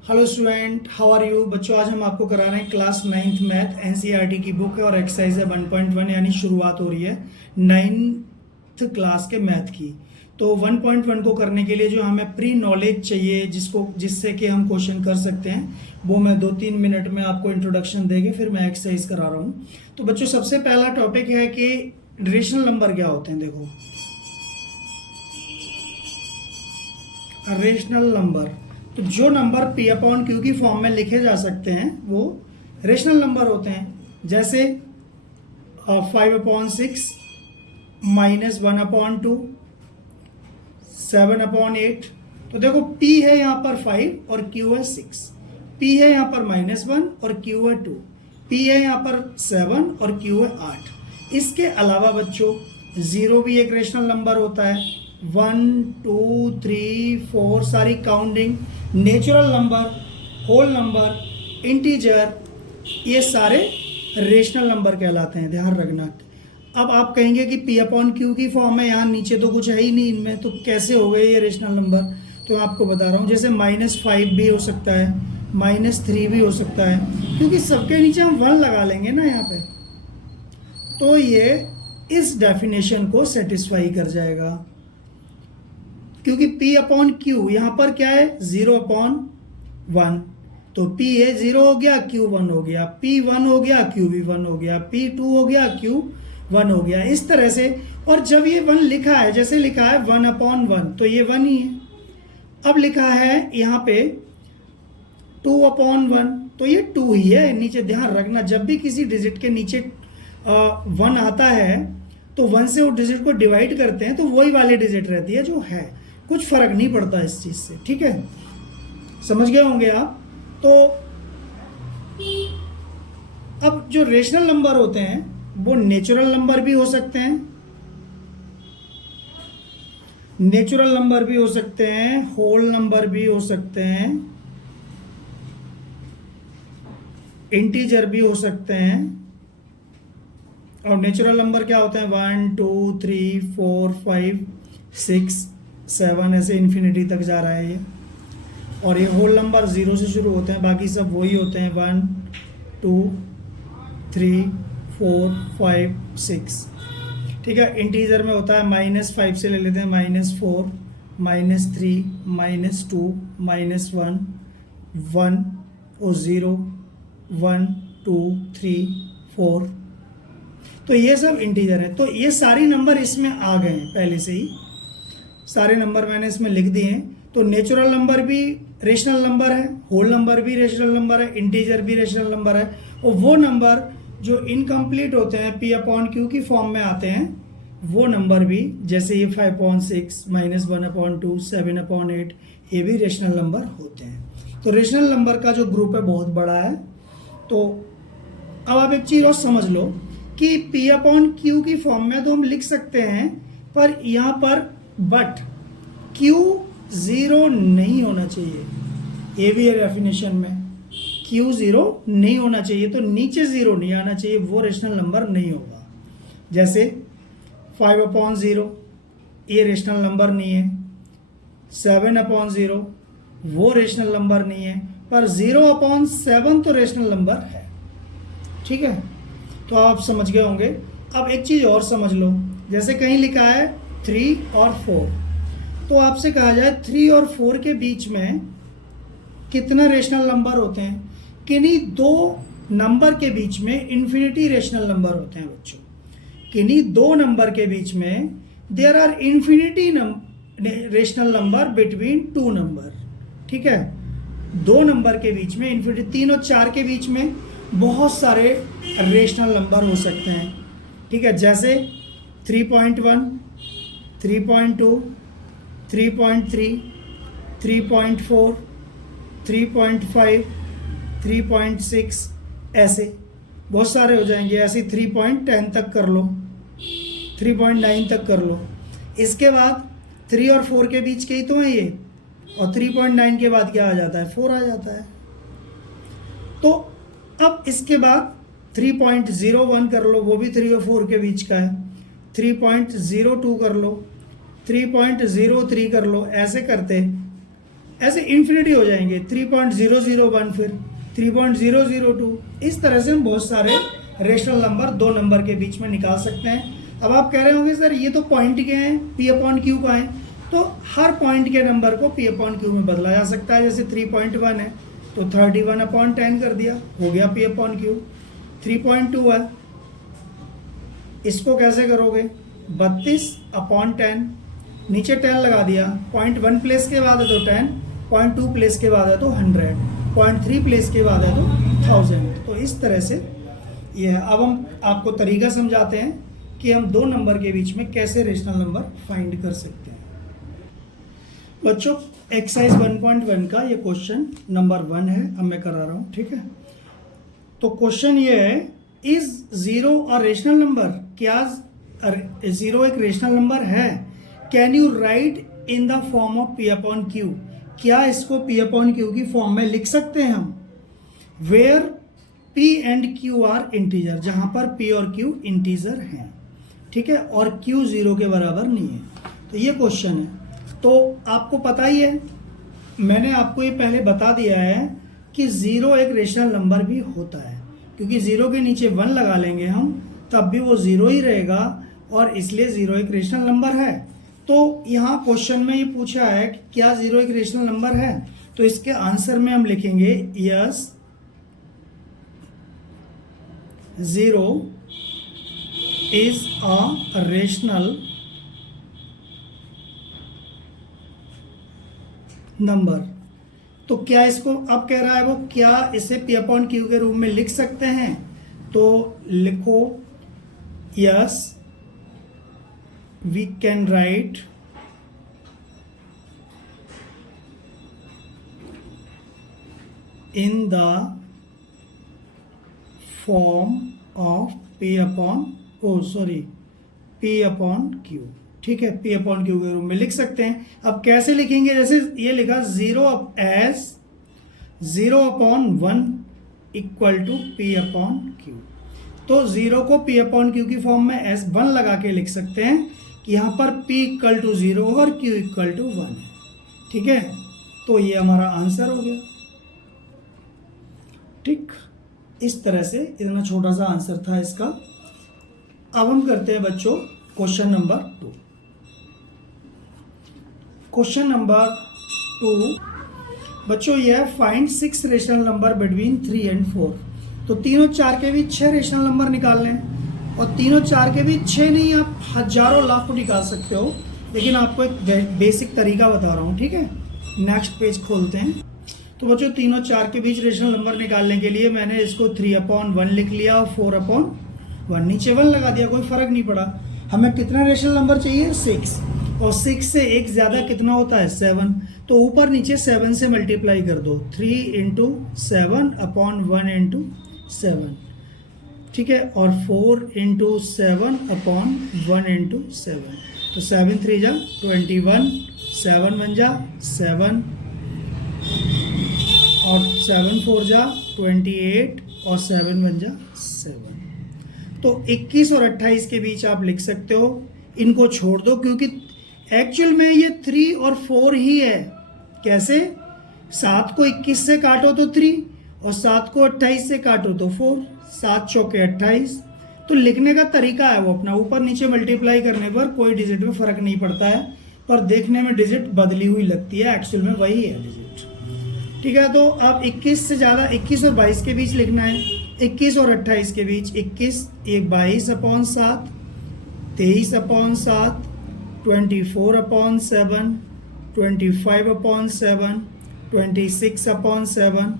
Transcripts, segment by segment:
Hello student, how are you. बच्चों, आज हम आपको करा रहे हैं क्लास 9th मैथ। एनसीईआरटी की बुक है और एक्सरसाइज है 1.1, यानी शुरुआत हो रही है 9th क्लास के मैथ की। तो 1.1 को करने के लिए जो हमें प्री नॉलेज चाहिए, जिससे कि हम क्वेश्चन कर सकते हैं, वो मैं 2-3 मिनट में आपको इंट्रोडक्शन देके फिर मैं एक्सरसाइज करा रहा हूँ। तो बच्चों, सबसे पहला टॉपिक है कि रेशनल नंबर क्या होते हैं। देखो, रेशनल नंबर, तो जो नंबर पी अपॉन क्यू की फॉर्म में लिखे जा सकते हैं वो रेशनल नंबर होते हैं। जैसे 5/6, -1/2, 7/8। तो देखो, P है यहाँ पर 5 और Q है 6, P है यहाँ पर -1 और Q है 2, P है यहाँ पर 7 और Q है 8। इसके अलावा बच्चों, 0 भी एक रेशनल नंबर होता है। 1, 2, 3, 4 सारी counting, natural number, whole number, integer, ये सारे रेशनल नंबर कहलाते हैं। ध्यान रखना। अब आप कहेंगे कि P अपॉन क्यू की फॉर्म है, यहाँ नीचे तो कुछ है ही नहीं इनमें, तो कैसे हो गए ये रेशनल नंबर। तो मैं आपको बता रहा हूँ, जैसे -5 भी हो सकता है, -3 भी हो सकता है, क्योंकि सबके नीचे हम 1 लगा लेंगे ना यहाँ पे, तो ये इस डेफिनेशन को सेटिस्फाई कर जाएगा। क्योंकि P अपॉन क्यू यहाँ पर क्या है, 0/1, तो P है 0 हो गया, Q 1 हो गया, P 1 हो गया, Q भी 1 हो गया, P 2 हो गया, Q 1 हो गया, इस तरह से। और जब ये 1 लिखा है, जैसे लिखा है 1/1, तो ये 1 ही है। अब लिखा है यहाँ पे 2/1, तो ये 2 ही है नीचे। ध्यान रखना, जब भी किसी डिजिट के नीचे 1 आता है तो 1 से वो डिजिट को डिवाइड करते हैं, तो वही वाली डिजिट रहती है जो है, कुछ फर्क नहीं पड़ता इस चीज से। ठीक है, समझ गए होंगे आप। तो अब जो रेशनल नंबर होते हैं वो नेचुरल नंबर भी हो सकते हैं, नेचुरल नंबर भी हो सकते हैं, होल नंबर भी हो सकते हैं, इंटीजर भी हो सकते हैं। और नेचुरल नंबर क्या होते हैं, 1, 2, 3, 4, 5, 6, 7, ऐसे इन्फिनिटी तक जा रहा है ये। और ये होल नंबर 0 से शुरू होते हैं, बाकी सब वही होते हैं, 1, 2, 3, 4, 5, 6। ठीक है, इंटीजर में होता है -5 से ले लेते हैं, -4, -3, -2, -1, 1 और 0, 1, 2, 3, 4। तो ये सब इंटीजर है। तो ये सारी नंबर इसमें आ गए हैं, पहले से ही सारे नंबर मैंने इसमें लिख दिए हैं। तो नेचुरल नंबर भी रेशनल नंबर है, होल नंबर भी रेशनल नंबर है, इंटीजर भी रेशनल नंबर है। और वो नंबर जो इनकम्प्लीट होते हैं, P अपॉन क्यू की फॉर्म में आते हैं, वो नंबर भी, जैसे ये 5/6, -1/2, 7/8, ये भी रेशनल नंबर होते हैं। तो रेशनल नंबर का जो ग्रुप है बहुत बड़ा है। तो अब आप एक चीज़ और समझ लो कि P अपॉन क्यू की फॉर्म में तो हम लिख सकते हैं, पर यहाँ पर बट Q 0 नहीं होना चाहिए, ये भी है डेफिनेशन में। Q 0 नहीं होना चाहिए, तो नीचे 0 नहीं आना चाहिए, वो रेशनल नंबर नहीं होगा। जैसे 5/0, ये रेशनल नंबर नहीं है। 7/0, वो रेशनल नंबर नहीं है। पर 0/7 तो रेशनल नंबर है। ठीक है, तो आप समझ गए होंगे। अब एक चीज़ और समझ लो, जैसे कहीं लिखा है 3 और 4, तो आपसे कहा जाए 3 और 4 के बीच में कितना रेशनल नंबर होते हैं। किन्हीं दो नंबर के बीच में इन्फिनिटी रेशनल नंबर होते हैं बच्चों। किन्हीं दो नंबर के बीच में there are infinity rational number between 2 number. ठीक है, 2 नंबर के बीच में इन्फिनिटी, 3 और 4 के बीच में बहुत सारे रेशनल नंबर हो सकते हैं। ठीक है, जैसे 3.1, 3.2, 3.3, 3.4, 3.5, 3.6, ऐसे बहुत सारे हो जाएंगे। ऐसे 3.10 तक कर लो, 3.9 तक कर लो। इसके बाद 3 और 4 के बीच के ही तो है ये, और 3.9 के बाद क्या आ जाता है, 4 आ जाता है। तो अब इसके बाद 3.01 कर लो, वो भी 3 और 4 के बीच का है। 3.02 कर लो, 3.03 कर लो, ऐसे करते ऐसे इन्फिनिटी हो जाएंगे, 3.001, फिर 3.002। इस तरह से हम बहुत सारे रेशनल नंबर दो नंबर के बीच में निकाल सकते हैं। अब आप कह रहे होंगे सर ये तो पॉइंट के हैं, पी अपॉन क्यू का है, तो हर पॉइंट के नंबर को पी अपॉन क्यू में बदला जा सकता है। जैसे 3.1 है तो 31/10 कर दिया, हो गया पी अपॉन क्यू। 3.2 है, इसको कैसे करोगे, 32/10, नीचे 10 लगा दिया, 0.1 प्लेस के बाद है तो 10, 0.2 प्लेस के बाद है तो 100, 0.3 प्लेस के बाद है तो 1000। तो इस तरह से ये है। अब हम आपको तरीका समझाते हैं कि हम दो नंबर के बीच में कैसे रेशनल नंबर फाइंड कर सकते हैं। बच्चों एक्सरसाइज 1.1 का ये क्वेश्चन नंबर 1 है, अब मैं करा रहा हूँ, ठीक है। तो क्वेश्चन ये है, is zero a rational number, क्या जीरो एक रेशनल नंबर है? Can you write in the form of P upon Q, क्या इसको पी अपॉन क्यू की फॉर्म में लिख सकते हैं हम? Where P and Q are integer, जहां पर पी और क्यू इंटीजर हैं, ठीक है, और क्यू जीरो के बराबर नहीं है। तो ये क्वेश्चन है। तो आपको पता ही है, मैंने आपको ये पहले बता दिया है कि जीरो एक रेशनल नंबर भी होता है, क्योंकि जीरो के नीचे 1 लगा लेंगे हम तब भी वो जीरो ही रहेगा, और इसलिए जीरो एक रेशनल नंबर है। तो यहाँ क्वेश्चन में ये पूछा है कि क्या जीरो एक रेशनल नंबर है, तो इसके आंसर में हम लिखेंगे yes, zero is a rational number. तो क्या इसको अब कह रहा है वो, क्या इसे पी अपॉन क्यू के रूप में लिख सकते हैं? तो लिखो yes we can write in the form of P upon P upon Q, ठीक है, पी अपॉन क्यू के रूप में लिख सकते हैं। अब कैसे लिखेंगे, जैसे ये लिखा as 0/1 equal to P upon Q, तो जीरो को पी अपॉन क्यू की फॉर्म में एस 1 लगा के लिख सकते हैं कि यहाँ पर p इक्वल टू 0 और q इक्वल टू 1 है, ठीक है। तो ये हमारा आंसर हो गया, ठीक। इस तरह से इतना छोटा सा आंसर था इसका। अब हम करते हैं बच्चों क्वेश्चन नंबर 2। क्वेश्चन नंबर 2 बच्चों ये है, find 6 rational number between 3 and 4। तो तीनों 4 के बीच 6 रेशनल नंबर निकालने हैं, और तीनों 4 के बीच 6 नहीं, आप हजारों लाखों निकाल सकते हो, लेकिन आपको एक बेसिक तरीका बता रहा हूँ, ठीक है। नेक्स्ट पेज खोलते हैं। तो बच्चों तीनों 4 के बीच रेशनल नंबर निकालने के लिए मैंने इसको 3/1 लिख लिया और 4/1, नीचे 1 लगा दिया, कोई फर्क नहीं पड़ा। हमें कितना रेशनल नंबर चाहिए, 6, और 6 से एक ज़्यादा कितना होता है, 7। तो ऊपर नीचे 7 से मल्टीप्लाई कर दो, 3 × 7/1 × 7, ठीक है, और 4 × 7/1 × 7। तो 7 3 जा 21, 7 1 जा 7, और 7 4 जा 28, और 7 1 जा 7। तो 21 और 28 के बीच आप लिख सकते हो, इनको छोड़ दो, क्योंकि एक्चुअल में ये 3 और 4 ही है। कैसे, 7 को 21 से काटो तो 3, और 7 को 28 से काटो तो 4, 7 चौके 28। तो लिखने का तरीका है वो अपना, ऊपर नीचे मल्टीप्लाई करने पर कोई डिजिट में फर्क नहीं पड़ता है, पर देखने में डिजिट बदली हुई लगती है, एक्चुअल में वही है डिजिट, ठीक है। तो आप 21 से ज़्यादा 21 और 22 के बीच लिखना है, 21 और 28 के बीच 21 22/7, 23/7, 24/7, 25/7, 26/7,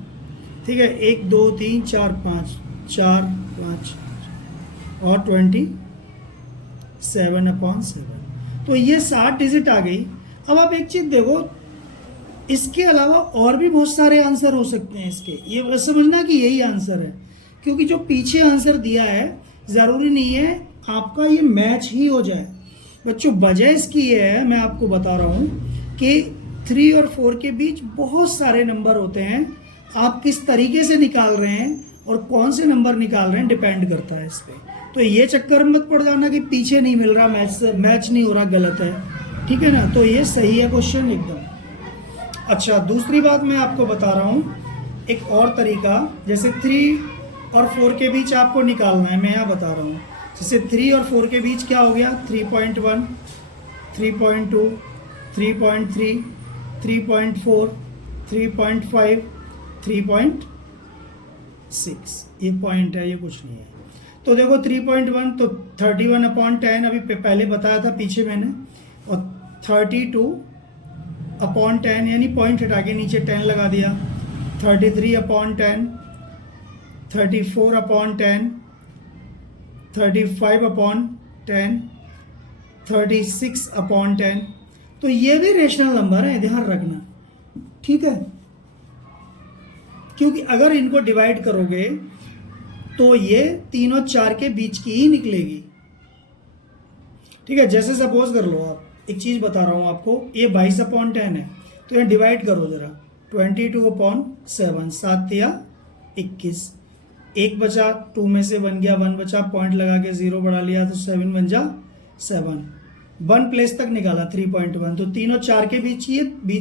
ठीक है, 1 2 3 4 5 4 5 और 27/7। तो ये 60 डिजिट आ गई। अब आप एक चीज़ देखो, इसके अलावा और भी बहुत सारे आंसर हो सकते हैं इसके, ये बस समझना कि यही आंसर है, क्योंकि जो पीछे आंसर दिया है ज़रूरी नहीं है आपका ये मैच ही हो जाए। बच्चों वजह इसकी ये है, मैं आपको बता रहा हूँ कि 3 और 4 के बीच बहुत सारे नंबर होते हैं, आप किस तरीके से निकाल रहे हैं और कौन से नंबर निकाल रहे हैं डिपेंड करता है इस पर। तो ये चक्कर मत पड़ जाना कि पीछे नहीं मिल रहा, मैच नहीं हो रहा, गलत है, ठीक है ना। तो ये सही है क्वेश्चन एकदम। अच्छा, दूसरी बात मैं आपको बता रहा हूँ, एक और तरीका, जैसे 3 और 4 के बीच आपको निकालना है, मैं यहाँ बता रहा हूँ। जैसे 3 और 4 के बीच क्या हो गया, 3.1, 3.2, 3.3, 3.4, 3.5, 3.6, ये पॉइंट है, ये कुछ नहीं है। तो देखो 3.1 तो 31/10 अभी पहले बताया था पीछे मैंने, और 32/10 यानी पॉइंट हटा के नीचे 10 लगा दिया, 33/10, 34/10, 35/10, 36/10। तो ये भी रेशनल नंबर है, ध्यान रखना, ठीक है। क्योंकि अगर इनको डिवाइड करोगे तो ये 3 और 4 के बीच की ही निकलेगी, ठीक है। जैसे सपोज कर लो, आप एक चीज़ बता रहा हूँ आपको, ये 22/10 है, तो ये डिवाइड करो ज़रा, 22/7, 7 या 21, 1 बचा, 2 में से 1 गया, 1 बचा, पॉइंट लगा के 0 बढ़ा लिया, तो 7 बन जा 7, 1 प्लेस तक निकाला 3.1, तो 3 और 4 के बीच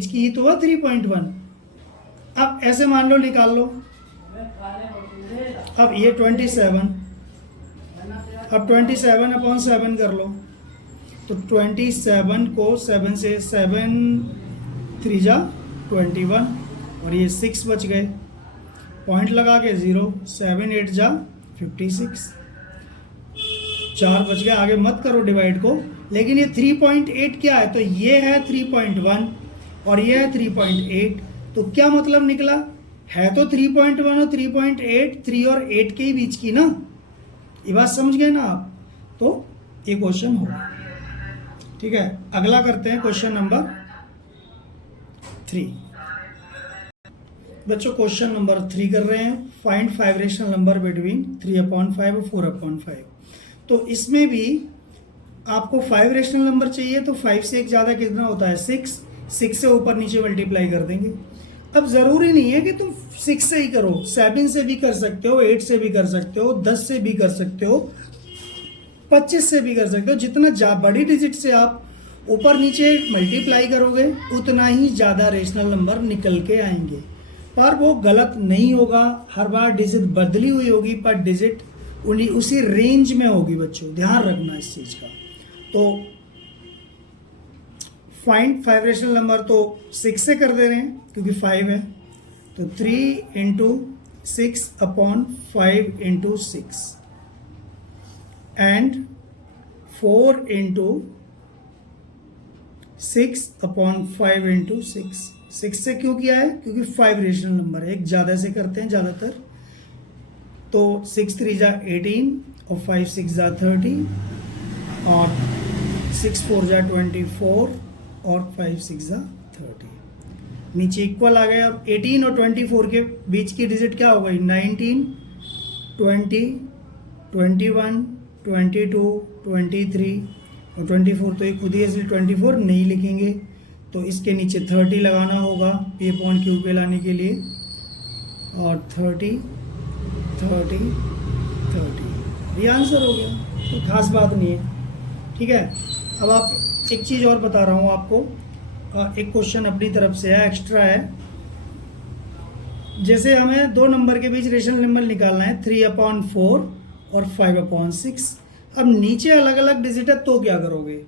की ही तो हुआ 3.1। अब ऐसे मान लो, निकाल लो, अब ये 27, अब 27/7 कर लो, तो 27 को 7 से 7 3 जा 21, और ये 6 बच गए, पॉइंट लगा के 0, 7 8 जा 56, 4 बच गए। आगे मत करो डिवाइड को, लेकिन ये 3.8 क्या है, तो ये है 3.1 और ये है 3.8, तो क्या मतलब निकला, है तो 3.1 और 3.8, 3 और 8 के ही बीच की ना, ये बात समझ गए ना आप। तो ये क्वेश्चन होगा, ठीक है। अगला करते हैं क्वेश्चन नंबर 3। बच्चों क्वेश्चन नंबर 3 कर रहे हैं, फाइंड 5 रेशनल नंबर बिटवीन 3/5 और 4/5। तो इसमें भी आपको 5 रेशनल नंबर चाहिए, तो 5 से एक ज़्यादा कितना होता है, 6 से ऊपर नीचे मल्टीप्लाई कर देंगे। अब ज़रूरी नहीं है कि तुम 6 से ही करो, 7 से भी कर सकते हो, 8 से भी कर सकते हो, 10 से भी कर सकते हो, 25 से भी कर सकते हो। जितना बड़ी डिजिट से आप ऊपर नीचे मल्टीप्लाई करोगे, उतना ही ज़्यादा रेशनल नंबर निकल के आएंगे, पर वो गलत नहीं होगा। हर बार डिजिट बदली हुई होगी, पर डिजिट उसी रेंज में होगी बच्चों, ध्यान रखना इस चीज़ का। तो फाइंड 5 रेशनल नंबर, तो 6 से कर दे रहे हैं क्योंकि 5 है, तो 3 × 6/5 × 6 एंड 4 × 6/5 × 6। 6 से क्यों किया है, क्योंकि 5 रेशनल नंबर है, एक ज़्यादा से करते हैं ज़्यादातर। तो 6 3 जा 18 और 5 6 जा 30 और 6 4 जा 24 और 5 6 जा 30। नीचे इक्वल आ गया। अब 18 और 24 के बीच की डिजिट क्या हो गई, 19 20 21 22 23 और 24, तो ये खुद ही इसलिए 24 नहीं लिखेंगे, तो इसके नीचे 30 लगाना होगा P अपॉन Q पे लाने के लिए, और 30 30 30, ये आंसर हो गया, तो खास बात नहीं है, ठीक है। अब आप एक चीज़ और बता रहा हूँ आपको, एक क्वेश्चन अपनी तरफ से है, एक्स्ट्रा है। जैसे हमें 2 नंबर के बीच रेशनल नंबर निकालना है, 3/4 और 5/6। अब नीचे अलग अलग डिजिट है, तो क्या करोगे,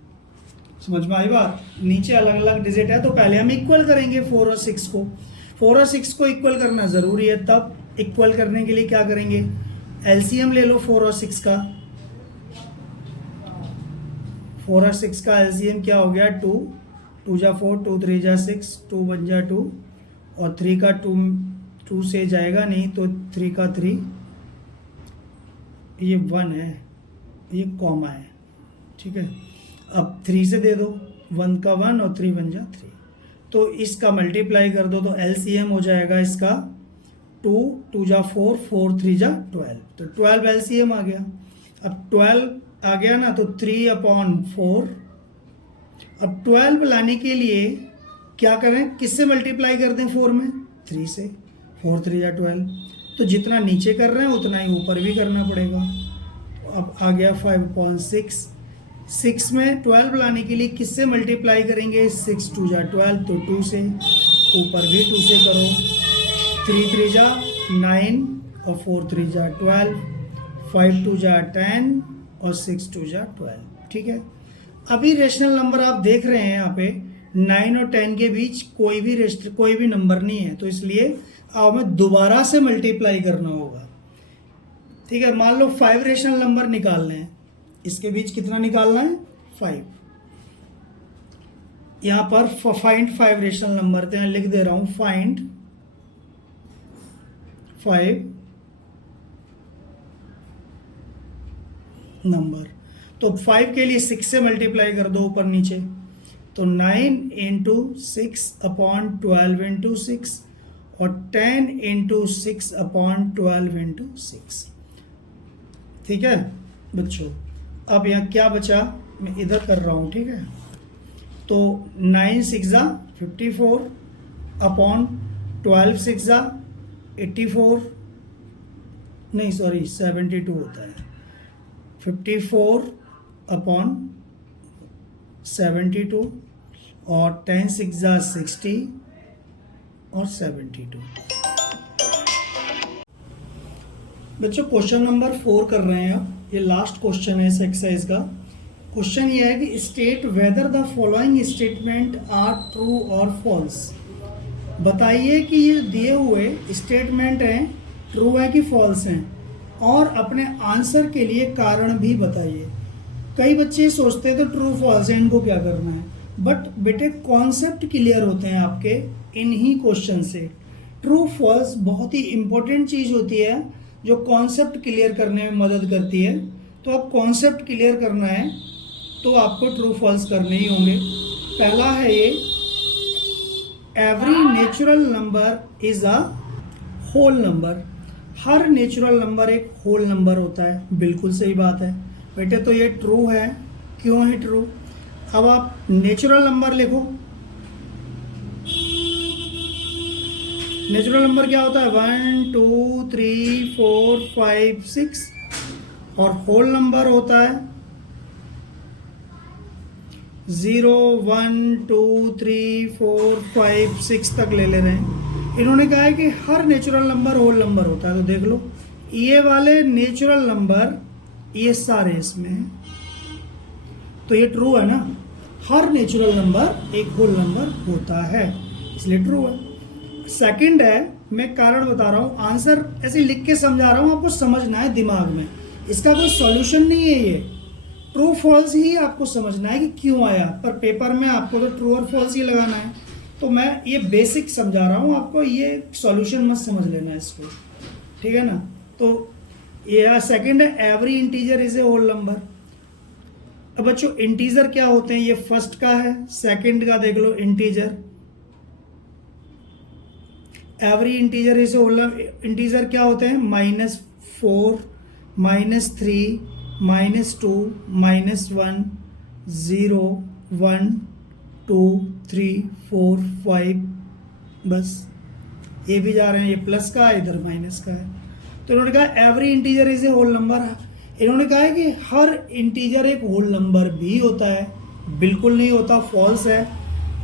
समझ में आई बात। नीचे अलग अलग डिजिट है, तो पहले हम इक्वल करेंगे 4 और 6 को। 4 और 6 को इक्वल करना ज़रूरी है, तब इक्वल करने के लिए क्या करेंगे, एलसीएम ले लो 4 और 6 का। 4 और 6 का एलसीएम क्या हो गया, 2 2 जा 4, 2 3 जा 6, 2 1 जा 2, और 3 का 2 से जाएगा नहीं, तो 3 का 3, ये 1 है, ये कॉमा है, ठीक है। अब 3 से दे दो, 1 का 1 और 3 1 जा 3, तो इसका मल्टीप्लाई कर दो, तो एलसीएम हो जाएगा इसका 2 2 जा 4, 4 3 जा 12, तो 12 एलसीएम आ गया। अब 12 आ गया ना, तो 3/4। अब 12 लाने के लिए क्या करें, किससे मल्टीप्लाई कर दें, 4 में 3 से, 4 3 जा 12, तो जितना नीचे कर रहे हैं उतना ही ऊपर भी करना पड़ेगा। अब आ गया 5/6। 6 में 12 लाने के लिए किससे मल्टीप्लाई करेंगे, 6 2 जा 12, तो 2 से, ऊपर भी 2 से करो। 3 3 जा 9 और 4 3 जा 12, 5 2 जा 10 और 6 2 जा 12। ठीक है, अभी रेशनल नंबर आप देख रहे हैं यहाँ पे 9 और 10 के बीच कोई भी नंबर नहीं है, तो इसलिए हमें दोबारा से मल्टीप्लाई करना होगा। ठीक है, मान लो 5 रेशनल नंबर निकालने हैं, इसके बीच कितना निकालना है 5। यहाँ पर फाइंड 5 रेशनल नंबर थे, लिख दे रहा हूं फाइंड 5 नंबर। तो 5 के लिए 6 से मल्टीप्लाई कर दो ऊपर नीचे, तो 9 इंटू 6 अपॉन 12 इंटू 6 और 10 इंटू 6 अपॉन 12 इंटू 6। ठीक है बच्चों, अब यहाँ क्या बचा, मैं इधर कर रहा हूँ। ठीक है, तो 9 6 जा 54 अपॉन 12 6 जा 84, नहीं सॉरी 72 होता है। 54 अपॉन 72 और 10 6 जा 60 और 72। बच्चों क्वेश्चन नंबर 4 कर रहे हैं, ये लास्ट क्वेश्चन है इस एक्सरसाइज का। क्वेश्चन ये है कि state whether the following statement are true और फॉल्स। बताइए कि ये दिए हुए स्टेटमेंट हैं ट्रू है कि फॉल्स हैं, और अपने आंसर के लिए कारण भी बताइए। कई बच्चे सोचते हैं तो ट्रू फॉल्स है, इनको क्या करना है, बट बेटे कॉन्सेप्ट क्लियर होते हैं आपके इन्हीं क्वेश्चन से। ट्रू फॉल्स बहुत ही इंपॉर्टेंट चीज़ होती है जो कॉन्सेप्ट क्लियर करने में मदद करती है। तो अब कॉन्सेप्ट क्लियर करना है तो आपको ट्रू फॉल्स करने ही होंगे। पहला है ये, every natural number is a whole number. हर नेचुरल नंबर एक होल नंबर होता है। बिल्कुल सही बात है बेटे, तो ये ट्रू है। क्यों है ट्रू? अब आप नेचुरल नंबर लिखो। नेचुरल नंबर क्या होता है 1 2 3 4 5 6, और होल नंबर होता है 0 1 2 3 4 5 6 तक ले रहे हैं। इन्होंने कहा है कि हर नेचुरल नंबर होल नंबर होता है। तो देख लो ये वाले नेचुरल नंबर ये सारे इसमें हैं, तो ये ट्रू है ना। हर नेचुरल नंबर एक होल नंबर होता है, इसलिए ट्रू है। सेकंड है, मैं कारण बता रहा हूँ, आंसर ऐसे लिख के समझा रहा हूँ, आपको समझना है दिमाग में, इसका कोई सॉल्यूशन नहीं है। ये ट्रू फॉल्स ही आपको समझना है कि क्यों आया, पर पेपर में आपको तो ट्रू और फॉल्स ही लगाना है। तो मैं ये बेसिक समझा रहा हूँ आपको, ये सॉल्यूशन मत समझ लेना इसको, ठीक है ना। तो ये सेकंड है, every integer is a whole number. अब बच्चों इंटीजर क्या होते हैं, ये फर्स्ट का है। सेकंड का देख लो, integer, every integer is a whole number. Integer क्या होते हैं, -4 -3 -2 -1 0 1 2 3 4 5, बस ये भी जा रहे हैं, ये प्लस का है, इधर माइनस का है। तो इन्होंने कहा every integer is a whole number. इन्होंने कहा है कि हर इंटीजर एक होल नंबर भी होता है। बिल्कुल नहीं होता, फॉल्स है।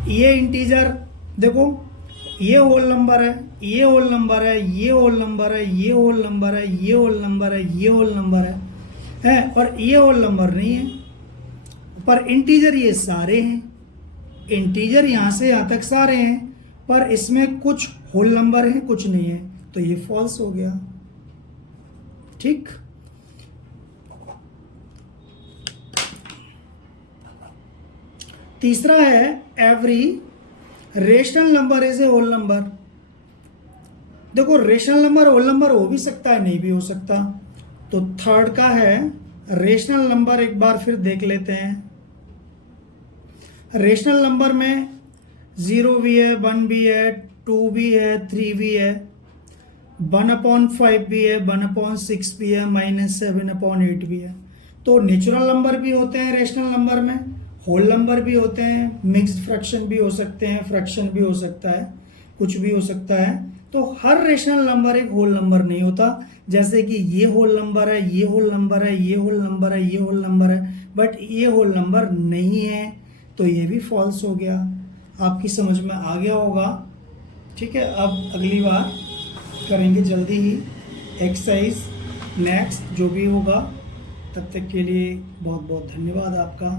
ये इंटीजर देखो, ये होल नंबर है, ये होल नंबर है, ये होल नंबर है, ये होल नंबर है, ये होल नंबर है, ये होल नंबर है, और ये होल नंबर नहीं है। पर इंटीजर ये सारे हैं, इंटीजर यहाँ से यहाँ तक सारे हैं, पर इसमें कुछ होल नंबर हैं कुछ नहीं है, तो ये फॉल्स हो गया। ठीक, तीसरा है, every rational number is a whole number. देखो रेशनल नंबर होल नंबर हो भी सकता है, नहीं भी हो सकता। तो थर्ड का है, रेशनल नंबर एक बार फिर देख लेते हैं। रेशनल नंबर में 0 भी है, 1 भी है, 2 भी है, 3 भी है, 1/5 भी है, 1/6 भी है, -7/8 भी है। तो नेचुरल नंबर भी होते हैं रेशनल नंबर में, होल नंबर भी होते हैं, मिक्स्ड फ्रैक्शन भी हो सकते हैं, फ्रैक्शन भी हो सकता है, कुछ भी हो सकता है। तो हर रेशनल नंबर एक होल नंबर नहीं होता। जैसे कि ये होल नंबर है, ये होल नंबर है, ये होल नंबर है, ये होल नंबर है, बट ये होल नंबर नहीं है, तो ये भी फॉल्स हो गया। आपकी समझ में आ गया होगा ठीक है, अब अगली बार करेंगे जल्दी ही एक्सरसाइज नेक्स्ट जो भी होगा। तब तक के लिए बहुत बहुत धन्यवाद आपका।